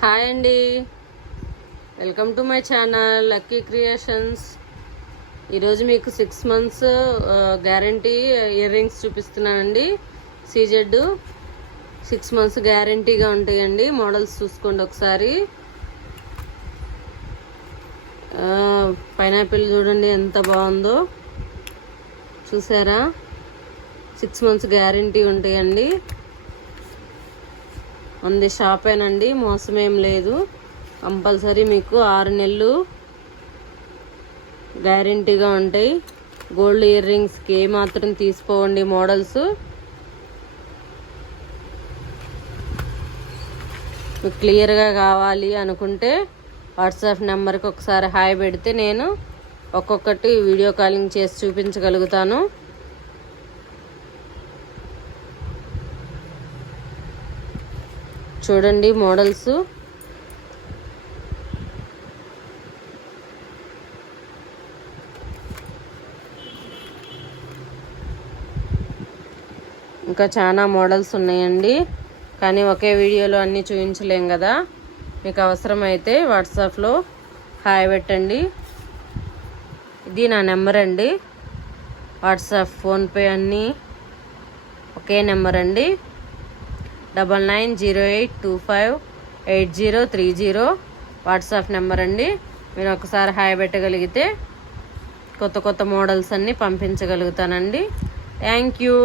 Hi అండి, welcome to my channel lucky creations. ఈరోజు మీకు 6 months గ్యారంటీ ఇయర్ రింగ్స్ చూపిస్తున్నానండి. సీజెడ్ 6 months గ్యారంటీగా ఉంటాయండి. మోడల్స్ చూసుకోండి ఒకసారి. పైనాపిల్ చూడండి ఎంత బాగుందో, చూసారా? 6 months గ్యారంటీ ఉంటాయండి. అంది షాపేనండి, మోసమేం లేదు. కంపల్సరీ మీకు 6 నెలలు గ్యారంటీగా ఉంటాయి. గోల్డ్ ఇయర్ రింగ్స్కి ఏమాత్రం తీసుకోండి. మోడల్స్ మీకు క్లియర్గా కావాలి అనుకుంటే వాట్సాప్ నెంబర్కి ఒకసారి హాయ్ పెడితే నేను ఒక్కొక్కటి వీడియో కాలింగ్ చేసి చూపించగలుగుతాను. చూడండి మోడల్స్. ఇంకా చాలా మోడల్స్ ఉన్నాయండి, కానీ ఒకే వీడియోలో అన్నీ చూపించలేం కదా. మీకు అవసరమైతే వాట్సాప్లో హాయ్ పెట్టండి. ఇది నా నెంబర్ అండి. వాట్సాప్, ఫోన్పే అన్నీ ఒకే నెంబర్ అండి. 9908258030 వాట్సాప్ నెంబర్ అండి. మీరు ఒకసారి హాయ్ పెట్టగలిగితే కొత్త కొత్త మోడల్స్ అన్నీ పంపించగలుగుతానండి. Thank you.